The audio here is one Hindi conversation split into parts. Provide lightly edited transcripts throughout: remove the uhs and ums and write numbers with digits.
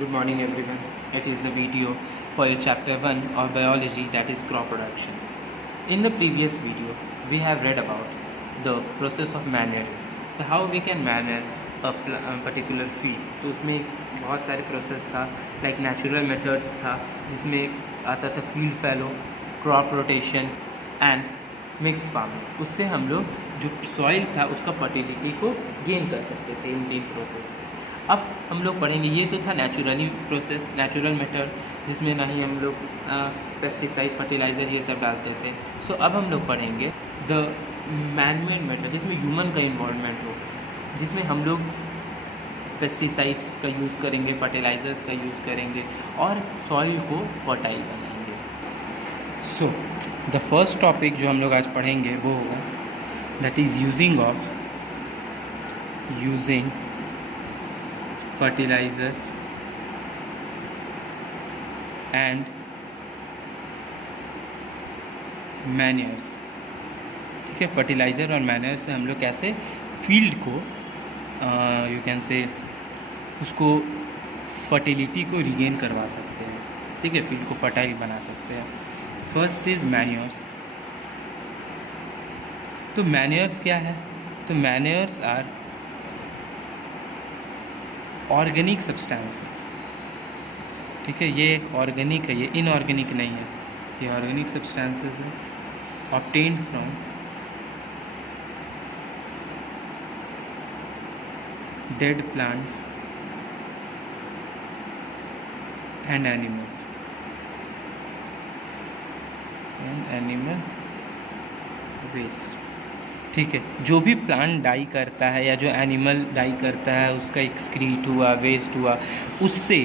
Good morning everyone. It is the video for your chapter 1 of biology, that is crop production. In the previous video we have read about the process of manuring. So how we can manure a particular field. तो उसमें बहुत सारे प्रोसेस था, लाइक नेचुरल मेथड्स था जिसमें आता था field fallow, crop rotation and mixed farming. उससे हम लोग जो सॉइल था उसका फर्टिलिटी को गेन कर सकते थे इन तीन प्रोसेस से. अब हम लोग पढ़ेंगे, ये तो था नेचुरली प्रोसेस, नेचुरल मेथड जिसमें ना ही हम लोग पेस्टिसाइड फर्टिलाइज़र ये सब डालते थे. सो अब हम लोग पढ़ेंगे द मैनमेड मेथड जिसमें ह्यूमन का इन्वॉल्वमेंट हो, जिसमें हम लोग पेस्टिसाइड्स का यूज़ करेंगे, फर्टिलाइज़र्स का यूज़ करेंगे और सॉइल को फर्टाइल बनाएंगे. सो द फर्स्ट टॉपिक जो हम लोग आज पढ़ेंगे वो होगा that is using fertilizers and manures. ठीक है, फर्टिलाइज़र और मैन्योर से हम लोग कैसे फील्ड को यू कैन से उसको फर्टिलिटी को रिगेन करवा सकते हैं. ठीक है, फील्ड को फर्टाइल बना सकते हैं. First is manures. तो मैन्योर्स क्या है? तो मैन्योर्स आर ऑर्गेनिक सब्सटेंसेस. ठीक है, ये एक ऑर्गेनिक है, ये इनऑर्गेनिक नहीं है. ये ऑर्गेनिक सब्सटेंसेस है obtained from dead plants and animals and animal waste. ठीक है, जो भी प्लांट डाई करता है या जो एनिमल डाई करता है उसका एक्सक्रीट हुआ, वेस्ट हुआ, उससे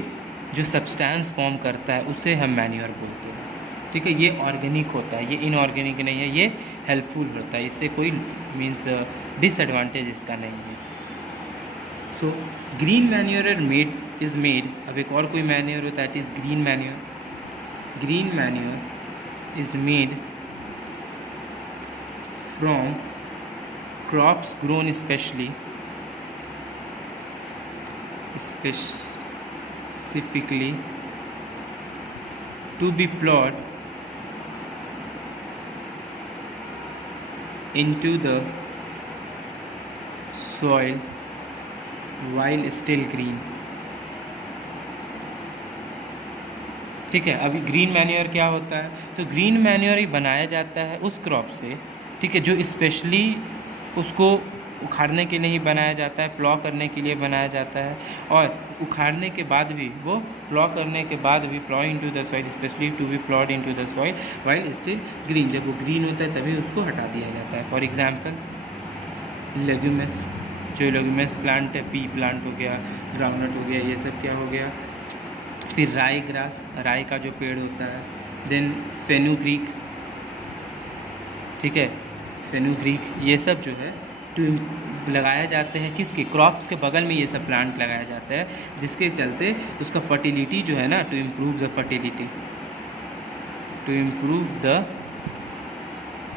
जो सब्सटेंस फॉर्म करता है उसे हम मैन्योर बोलते हैं. ठीक है, ये ऑर्गेनिक होता है, ये इनऑर्गेनिक नहीं है, ये हेल्पफुल होता है, इससे कोई मीन्स डिसएडवांटेज इसका नहीं है. So green manure is made. अब एक और कोई मैन्योर होता है, that is green manure. Green manure is made from crops grown specifically to be plowed into the soil while still green. ठीक है, अभी ग्रीन मैन्योर क्या होता है? तो ग्रीन मैन्योर ही बनाया जाता है उस क्रॉप से, ठीक है, जो स्पेशली उसको उखाड़ने के लिए ही बनाया जाता है, प्लॉ करने के लिए बनाया जाता है. और उखाड़ने के बाद भी वो प्लॉ करने के बाद भी plough into the soil specially to be ploughed into the soil while still green. जब वो ग्रीन होता है तभी उसको हटा दिया जाता है. फॉर एग्जांपल लेग्यूमस, जो लेग्यूमस प्लांट है, पी प्लांट हो गया, ग्राउंडनट हो गया, ये सब क्या हो गया. फिर राई ग्रास, राई का जो पेड़ होता है. Then fenugreek. ठीक है, फेनुग्रीक ये सब जो है टू लगाया जाते हैं किसके? क्रॉप्स के बगल में ये सब प्लांट लगाया जाता है, जिसके चलते उसका फर्टिलिटी जो है ना, to improve the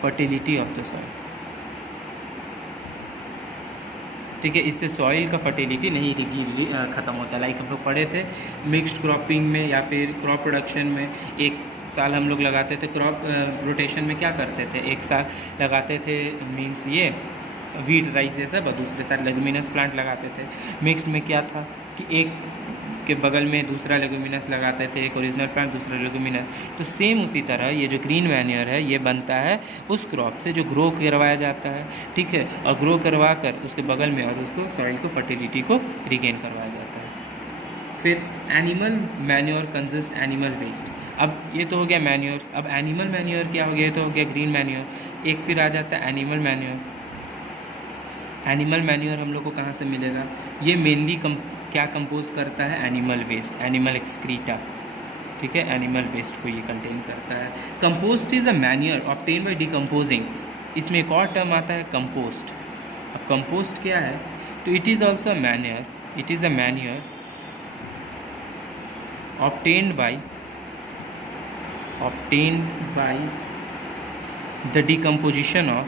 fertility of the soil. ठीक है, इससे सॉइल का फर्टिलिटी नहीं ख़त्म होता. लाइक हम लोग पढ़े थे मिक्स्ड क्रॉपिंग में या फिर क्रॉप प्रोडक्शन में. एक साल हम लोग लगाते थे क्रॉप रोटेशन में, क्या करते थे, एक साल लगाते थे मीन्स ये वीट राइस ये सब, और दूसरे साल लेग्यूमिनस प्लांट लगाते थे. मिक्स्ड में क्या था कि एक के बगल में दूसरा लेग्यूमिनस लगाते थे, एक ओरिजिनल प्लांट दूसरा लेग्यूमिनस. तो सेम उसी तरह ये जो ग्रीन मैन्योर है ये बनता है उस क्रॉप से जो ग्रो करवाया जाता है. ठीक है, और ग्रो करवा कर उसके बगल में और उसको सॉइल को फर्टिलिटी को रिगेन करवाया जाता है. फिर animal manure consist animal waste. अब ये तो हो गया मैन्योर्स. अब एनिमल मैन्योर क्या हो गया? ये तो हो गया ग्रीन मैन्योर. एक फिर आ जाता है एनिमल मैन्योर. एनिमल मैन्योर हम लोग को कहाँ से मिलेगा? ये मेनली क्या कंपोज करता है? Animal waste, animal excreta. ठीक है, एनिमल वेस्ट को ये कंटेन करता है. Compost is a manure obtain by decomposing. इसमें एक और टर्म आता है कंपोस्ट. अब कंपोस्ट क्या है? तो it is also a manure. It is a manure obtained by the decomposition of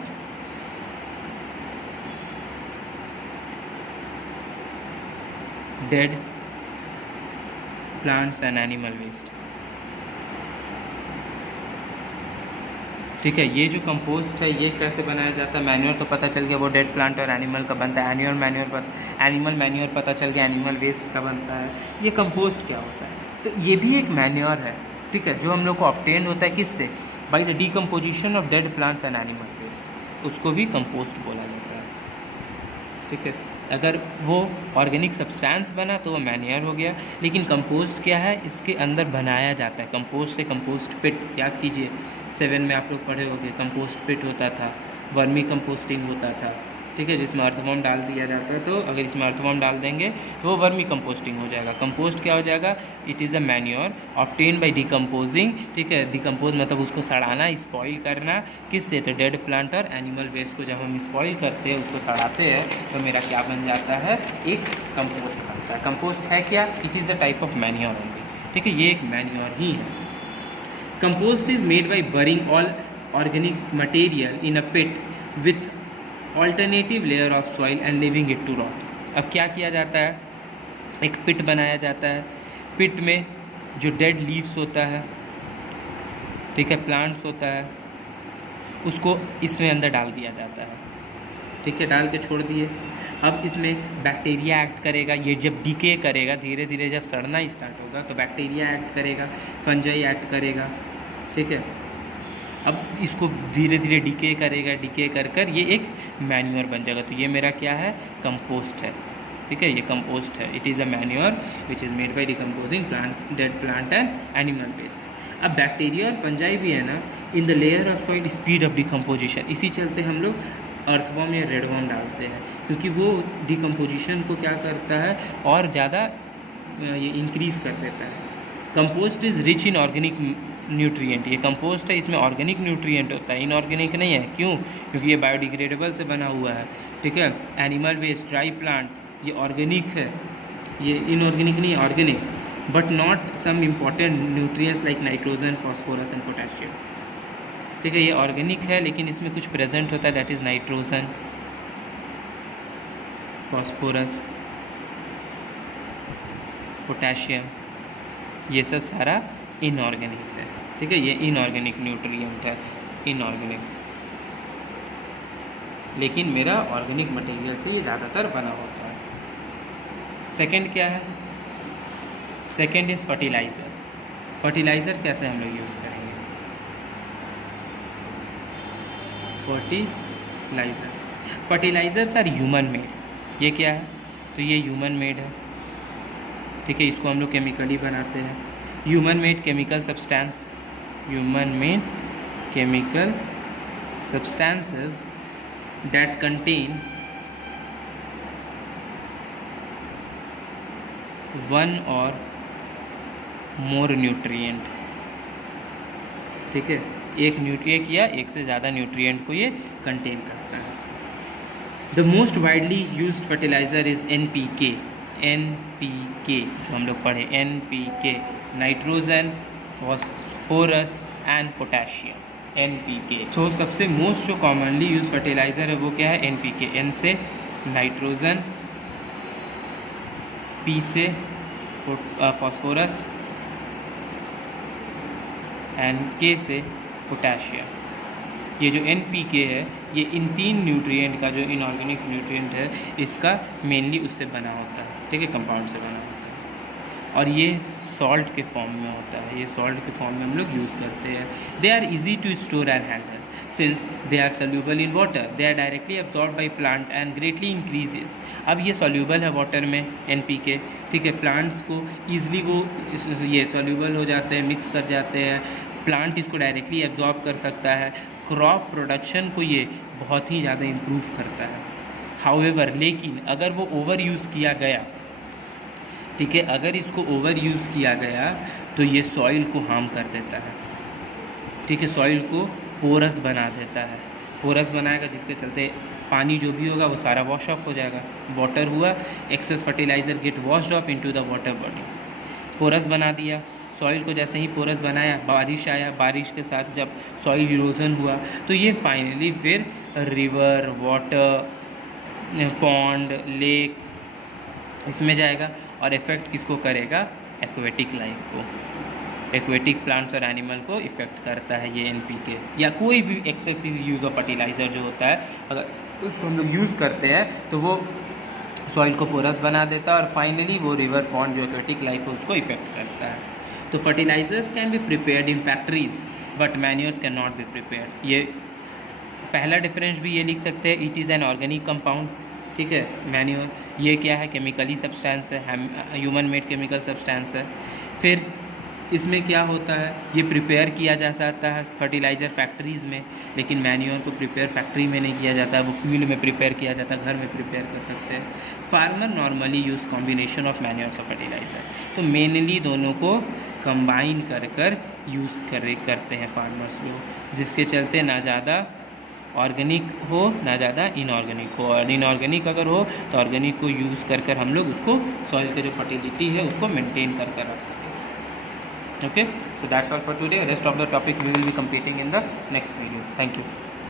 dead plants and animal waste. ठीक है, ये जो कंपोस्ट है ये कैसे बनाया जाता है? मैन्योर तो पता चल गया वो डेड प्लांट और एनिमल का बनता है। एनिमल मैन्योर पता चल गया एनिमल वेस्ट का बनता है। ये कंपोस्ट क्या होता है? तो ये भी एक मैन्योर है, ठीक है, जो हम लोग को ऑब्टेन होता है किससे? By the decomposition of dead plants and animal waste, उसको भी कंपोस्ट बोला जाता है। ठीक है, अगर वो ऑर्गेनिक सब्सटेंस बना तो वो मैन्योर हो गया। लेकिन कंपोस्ट क्या है? इसके अंदर बनाया जाता है। कंपोस्ट से कंपोस्ट पिट, याद कीजिए 7 में आप लोग पढ़े होंगे, कंपोस्ट पिट होता था, वर्मी कंपोस्टिंग होता था, ठीक है, जिसमें अर्थवॉर्म डाल दिया जाता है। तो अगर इसमें अर्थवॉर्म डाल देंगे तो वो वर्मी कंपोस्टिंग हो जाएगा। कंपोस्ट क्या हो जाएगा? It is a manure obtain by decomposing. ठीक है, डिकम्पोज मतलब उसको सड़ाना, स्पॉइल करना, किससे? तो डेड प्लांट और एनिमल वेस्ट को जब हम स्पॉइल करते हैं, उसको सड़ाते हैं, तो मेरा क्या बन जाता है? एक कंपोस्ट बनता है। कंपोस्ट है क्या? It is a type of manure only. ठीक है, ये एक मैन्योर ही है। Compost is made by burying all organic material in a pit with alternative layer of soil and leaving it to rot. अब क्या किया जाता है? एक पिट बनाया जाता है। पिट में जो डेड लीव्स होता है, ठीक है, प्लांट्स होता है, उसको इसमें अंदर डाल दिया जाता है। ठीक है, डाल के छोड़ दिए। अब इसमें बैक्टीरिया एक्ट करेगा। ये जब डीके करेगा, धीरे धीरे जब सड़ना स्टार्ट होगा, तो बैक्टीरिया एक्ट करेगा, फंजाई एक्ट करेगा। ठीक है, अब इसको धीरे धीरे डीके करेगा, डीके कर कर ये एक मैन्योर बन जाएगा। तो ये मेरा क्या है? कंपोस्ट है। ठीक है, ये कंपोस्ट है। It is a manure which is made by decomposing plant, dead plant and animal waste. अब बैक्टीरिया और फंजाई भी है ना, in the layer of soil speed of decomposition. इसी चलते हम लोग अर्थवॉर्म या रेडवॉर्म डालते हैं, क्योंकि वो डिकम्पोजिशन को क्या करता है? और ज़्यादा ये इंक्रीज़ कर देता है। Compost is rich in organic nutrient. ये कंपोस्ट है, इसमें ऑर्गेनिक न्यूट्रिएंट होता है, इनऑर्गेनिक नहीं है। क्यों? क्योंकि ये बायोडिग्रेडेबल से बना हुआ है। ठीक है, एनिमल वेस्ट, ड्राई प्लांट, ये ऑर्गेनिक है, ये इनऑर्गेनिक नहीं, organic, but not some important nutrients like nitrogen, phosphorus and potassium. ठीक है, ये ऑर्गेनिक है, लेकिन इसमें कुछ प्रेजेंट होता है, that is nitrogen, phosphorus, potassium, ये सब सारा इनऑर्गेनिक है। ठीक है, ये इनऑर्गेनिक न्यूट्रिएंट है, इनऑर्गेनिक, लेकिन मेरा ऑर्गेनिक मटेरियल से ये ज़्यादातर बना होता है। सेकंड क्या है? Second is fertilisers. फर्टिलाइज़र कैसे हम लोग यूज़ करेंगे? Fertilizers are human made. ये क्या है? तो ये ह्यूमन मेड है। ठीक है, इसको हम लोग केमिकली बनाते हैं। Human made chemical substance, human made chemical substances that contain one or more nutrient। ठीक है, एक या एक से ज़्यादा न्यूट्रिएंट को ये कंटेन करता है। The most widely used fertiliser is NPK। NPK जो हम लोग पढ़े, NPK, nitrogen, phosphorus and potassium, NPK। तो सबसे मोस्ट जो कॉमनली यूज फर्टिलाइज़र है वो क्या है? NPK। N से नाइट्रोजन, P से फॉस्फोरस एंड K से पोटेशियम। ये जो NPK है, ये इन 3 न्यूट्रिएंट का, जो इनऑर्गेनिक न्यूट्रिएंट है, इसका मेनली उससे बना होता है। ठीक है, कंपाउंड से बना होता है, और ये सॉल्ट के फॉर्म में होता है। ये सॉल्ट के फॉर्म में हम लोग यूज़ करते हैं। They are easy to store and handle since they are soluble in water. They are directly absorb by plant and greatly increase it. अब ये सोल्यूबल है वाटर में, NPK। ठीक है, प्लांट्स को ईजिली वो ये सोल्यूबल हो जाते हैं, मिक्स कर जाते हैं, प्लांट इसको डायरेक्टली एब्जॉर्ब कर सकता है। क्रॉप प्रोडक्शन को ये बहुत ही ज़्यादा इम्प्रूव करता है। हाउएवर, लेकिन अगर वो ओवर यूज़ किया गया, ठीक है, अगर इसको ओवर यूज़ किया गया तो ये सॉइल को हार्म कर देता है। ठीक है, सॉइल को पोरस बना देता है। पोरस बनाएगा, जिसके चलते पानी जो भी होगा वो सारा वॉश ऑफ हो जाएगा। वाटर हुआ, excess fertilizer get washed off into the water bodies. Porous बना दिया सॉइल को। जैसे ही पोरस बनाया, बारिश आया, बारिश के साथ जब सॉइल इरोजन हुआ, तो ये फाइनली फिर रिवर, वाटर, पॉन्ड, लेक, इसमें जाएगा और इफ़ेक्ट किसको करेगा? एक्वेटिक लाइफ को, एक्वेटिक प्लांट्स और एनिमल को इफ़ेक्ट करता है ये NPK या कोई भी एक्सेसिव यूज़ ऑफ फर्टिलाइज़र जो होता है, अगर उसको हम लोग यूज़ करते हैं तो वो सॉइल को पोरस बना देता है और फाइनली वो रिवर पॉन्ड जो एक्वेटिक लाइफ है उसको इफ़ेक्ट करता है। तो fertilizers can be prepared in factories but manures can not be prepared. ये पहला डिफरेंस भी ये लिख सकते हैं, it is an organic compound, ठीक है। मैन्योर ये क्या है, केमिकली सब्सटेंस है, ह्यूमन मेड केमिकल सब्सटेंस है। फिर इसमें क्या होता है, ये प्रिपेयर किया जा सकता है फर्टिलाइज़र फैक्ट्रीज़ में, लेकिन मैन्योर को प्रिपेयर फैक्ट्री में नहीं किया जाता है, वो फील्ड में प्रिपेयर किया जाता है, घर में प्रिपेयर कर सकते हैं। Farmer normally use combination of manures और फर्टिलाइज़र, तो मेनली दोनों को कंबाइन कर यूज़ करते हैं फार्मर्स लोग, जिसके चलते ना ज़्यादा ऑर्गेनिक हो ना ज़्यादा इनऑर्गेनिक हो, और इनऑर्गेनिक अगर हो तो ऑर्गेनिक को यूज़ कर हम लोग उसको सॉइल के जो फर्टिलिटी है उसको मेंटेन कर रख सकें। Okay, so that's all for today. Rest of the topic we will be completing in the next video. Thank you.